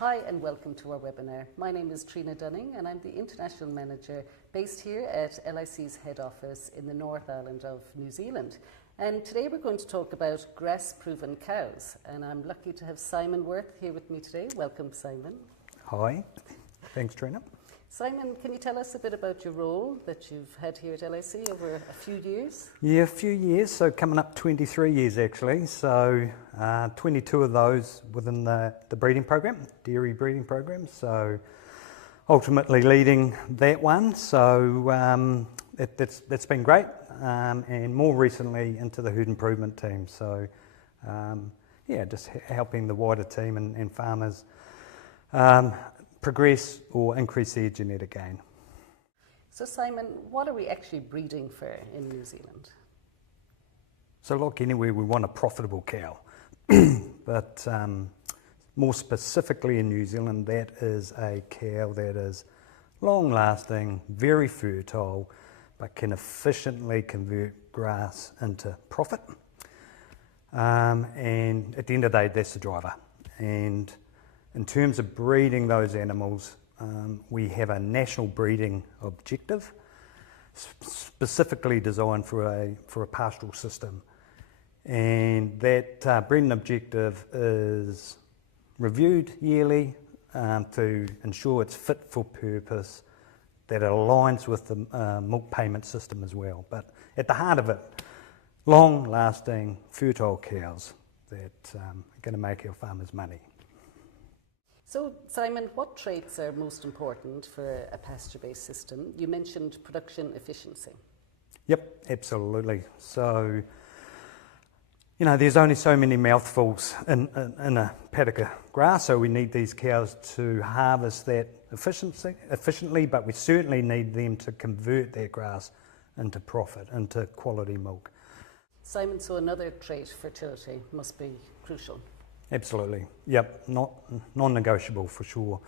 Hi and welcome to our webinar. My name is Trina and I'm the International Manager based here at LIC's head office in the North Island of New Zealand. And today we're going to talk about grass-proven cows. And I'm lucky to have Simon Worth here with me today. Welcome, Simon. Hi, thanks Trina. Simon, can you tell us a bit about your role that you've had here at LIC over a few years? Yeah, a few years, so coming up 23 years actually. So 22 of those within the breeding program, dairy breeding program. So ultimately leading that one. So that's been great. And more recently into the herd improvement team. So yeah, just helping the wider team and farmers progress or increase their genetic gain. So Simon, what are we actually breeding for in New Zealand? So like anywhere, we want a profitable cow. But more specifically in New Zealand, that is a cow that is long-lasting, very fertile, but can efficiently convert grass into profit. And at the end of the day, that's the driver. And in terms of breeding those animals, we have a national breeding objective, specifically designed for a pastoral system. And that breeding objective is reviewed yearly to ensure it's fit for purpose, that it aligns with the milk payment system as well. But at the heart of it, long-lasting, fertile cows that are going to make our farmers money. So, Simon, what traits are most important for a pasture-based system? You mentioned production efficiency. Yep, absolutely. So, you know, there's only so many mouthfuls in a paddock of grass, so we need these cows to harvest that efficiently, but we certainly need them to convert their grass into profit, into quality milk. Simon, so another trait, fertility, must be crucial. Absolutely, yep, non-negotiable for sure.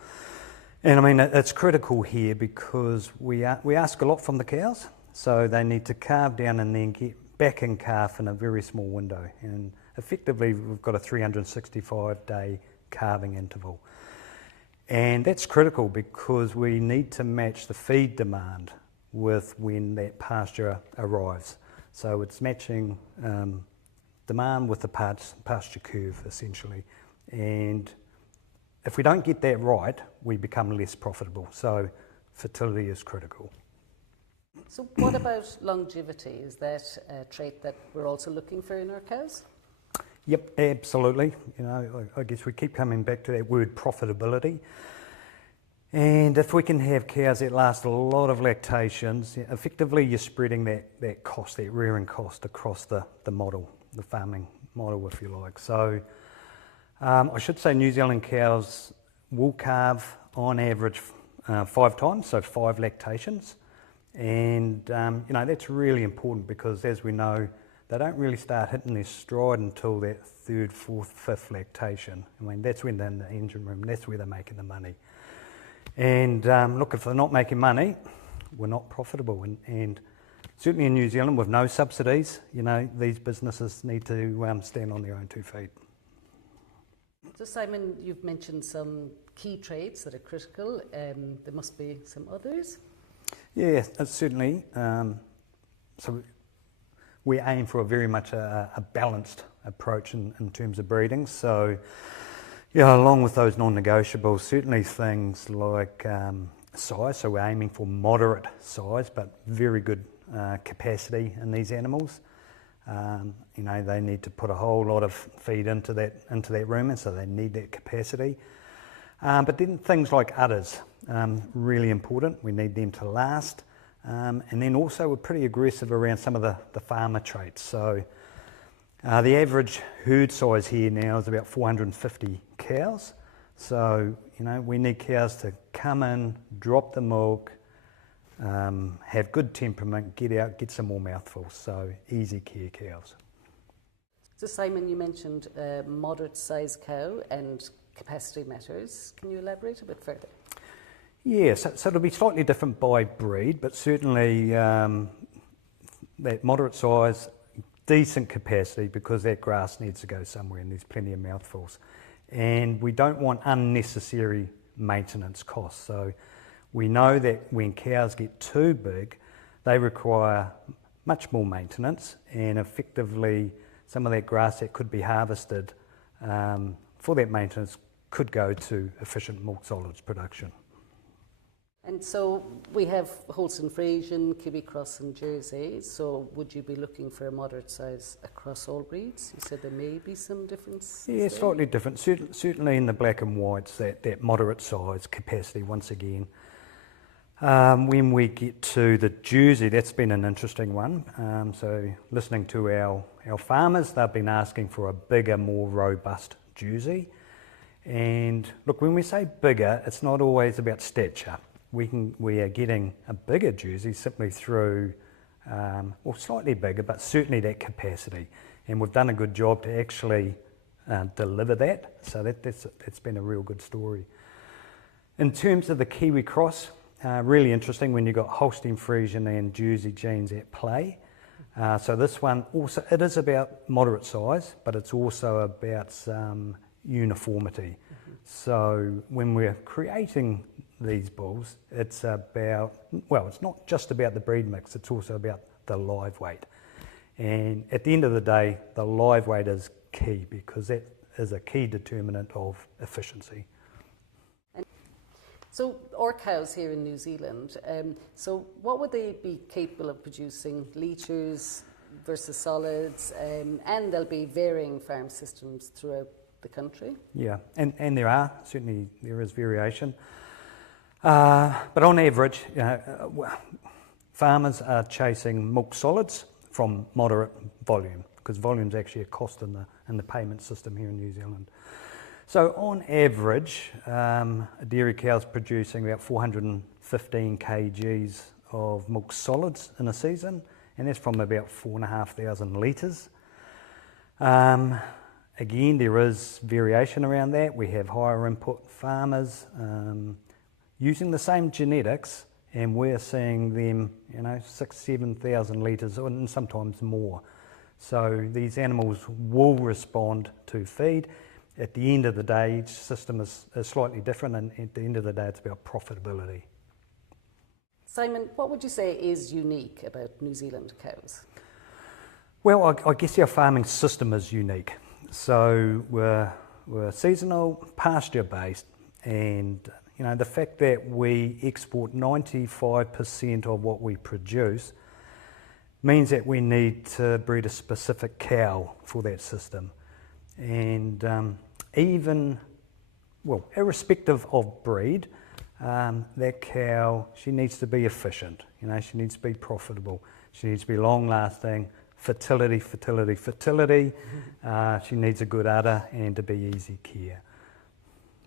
And I mean, it's critical here because we ask a lot from the cows, so they need to calve down and then get back and calf in a very small window. And effectively, we've got a 365-day calving interval. And that's critical because we need to match the feed demand with when that pasture arrives. So it's matching demand with the pasture curve, essentially. And if we don't get that right, we become less profitable. So fertility is critical. So what about longevity? Is that a trait that we're also looking for in our cows? Yep, absolutely. You know, I guess we keep coming back to that word profitability. And if we can have cows that last a lot of lactations, effectively you're spreading that cost, that rearing cost across the model, the farming model, if you like. So I should say New Zealand cows will calve on average 5 times, so 5 lactations. And you know, that's really important because, as we know, they don't really start hitting their stride until that 3rd, 4th, 5th lactation. I mean, that's when they're in the engine room, that's where they're making the money. And look, if they're not making money, we're not profitable. And certainly in New Zealand, with no subsidies, you know, these businesses need to stand on their own 2 feet. So Simon, you've mentioned some key traits that are critical. There must be some others. Yeah, certainly. So we aim for very much a balanced approach in terms of breeding. So, yeah, along with those non-negotiables, certainly things like size. So we're aiming for moderate size, but very good capacity in these animals. You know, they need to put a whole lot of feed into that rumen, so they need that capacity. But then things like udders, really important. We need them to last. And then also we're pretty aggressive around some of the farmer traits. So the average herd size here now is about 450 cows. So, you know, we need cows to come in, drop the milk, have good temperament, get out, get some more mouthfuls. So easy care cows. So Simon, you mentioned a moderate size cow and capacity matters. Can you elaborate a bit further? Yeah, so it'll be slightly different by breed, but certainly that moderate size, decent capacity, because that grass needs to go somewhere and there's plenty of mouthfuls. and we don't want unnecessary maintenance costs. So we know that when cows get too big, they require much more maintenance, and effectively some of that grass that could be harvested for that maintenance could go to efficient milk solids production. And so we have Holstein Friesian, Kiwi Cross and Jersey, so would you be looking for a moderate size across all breeds? You said there may be some difference. Yeah, slightly different. Certainly in the black and whites, that moderate size capacity once again. When we get to the Jersey, that's been an interesting one. So listening to our farmers, they've been asking for a bigger, more robust Jersey. And look, when we say bigger, it's not always about stature. We are getting a bigger Jersey simply through, well, slightly bigger, but certainly that capacity. And we've done a good job to actually deliver that. So that's been a real good story. In terms of the Kiwi Cross, really interesting when you've got Holstein Friesian and Jersey genes at play. So this one also, it is about moderate size, but it's also about some uniformity. So when we're creating these bulls, it's about, well, it's not just about the breed mix, it's also about the live weight. And at the end of the day, the live weight is key because that is a key determinant of efficiency. So our cows here in New Zealand, so what would they be capable of producing? Litres versus solids, and there'll be varying farm systems throughout the country. Yeah, and certainly there is variation. But on average, farmers are chasing milk solids from moderate volume, because volume is actually a cost in the payment system here in New Zealand. So on average, a dairy cow is producing about 415 kgs of milk solids in a season, and that's from about 4,500 litres. Again, there is variation around that. We have higher input farmers using the same genetics, and we're seeing them, 6,000-7,000 litres, and sometimes more. So these animals will respond to feed. At the end of the day, each system is slightly different, and at the end of the day, it's about profitability. Simon, what would you say is unique about New Zealand cows? Well, I guess our farming system is unique. So we're seasonal, pasture-based, and the fact that we export 95% of what we produce means that we need to breed a specific cow for that system. And irrespective of breed, that cow, she needs to be efficient. She needs to be profitable. She needs to be long-lasting. Fertility. She needs a good udder and to be easy care.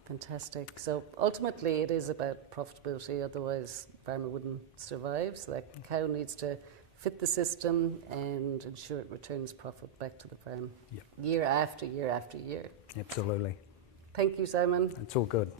Fantastic. So ultimately it is about profitability, otherwise farmer wouldn't survive. So that cow needs to fit the system and ensure it returns profit back to the farm. Yep. Year after year after year. Absolutely. Thank you, Simon. It's all good.